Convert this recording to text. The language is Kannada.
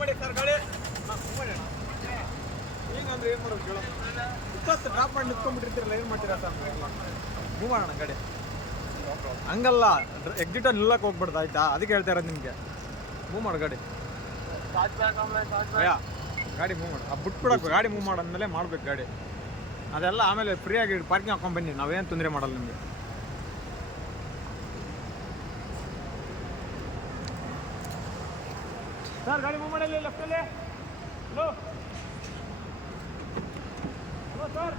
ಮಾಡಿ ಸರ್ ಗಾಡಿ ಏನಂದ್ರೆ ಏನು ಮಾಡೋದು ಕೇಳೋ ಇಪ್ಪತ್ತು ಡ್ರಾಪ್ ಮಾಡಿ ನಿಂತ್ಕೊಂಡ್ಬಿಟ್ಟಿರ್ತೀರಲ್ಲ ಏನು ಮಾಡ್ತೀರಾ ಸರ್ ಮೂವ್ ಮಾಡೋಣ ಗಾಡಿ ಹಂಗಲ್ಲ ಎಕ್ಸಿಟ್ ನಿಲ್ಲಕ್ಕೆ ಹೋಗ್ಬಿಡ್ದು ಆಯ್ತಾ ಅದಕ್ಕೆ ಹೇಳ್ತಾ ಇರೋದು ನಿಮಗೆ ಮೂವ್ ಮಾಡು ಗಾಡಿ ಅಯ್ಯ ಗಾಡಿ ಮೂವ್ ಮಾಡು ಬಿಟ್ಬಿಡಕ್ಕೆ ಗಾಡಿ ಮೂವ್ ಮಾಡಾದ್ಮೇಲೆ ಮಾಡ್ಬೇಕು ಗಾಡಿ ಅದೆಲ್ಲ ಆಮೇಲೆ ಫ್ರೀಯಾಗಿ ಪಾರ್ಕಿಂಗ್ ಹಾಕೊಂಡು ಬನ್ನಿ ನಾವೇನು ತೊಂದರೆ ಮಾಡಲ್ಲ ನಿಮಗೆ ಸರ್ ಗಾಡಿ ಮೂವ್ ಮಾಡಲ್ಲ ಲೆಫ್ಟಲ್ಲಿ ಹಲೋ ಹಲೋ ಸರ್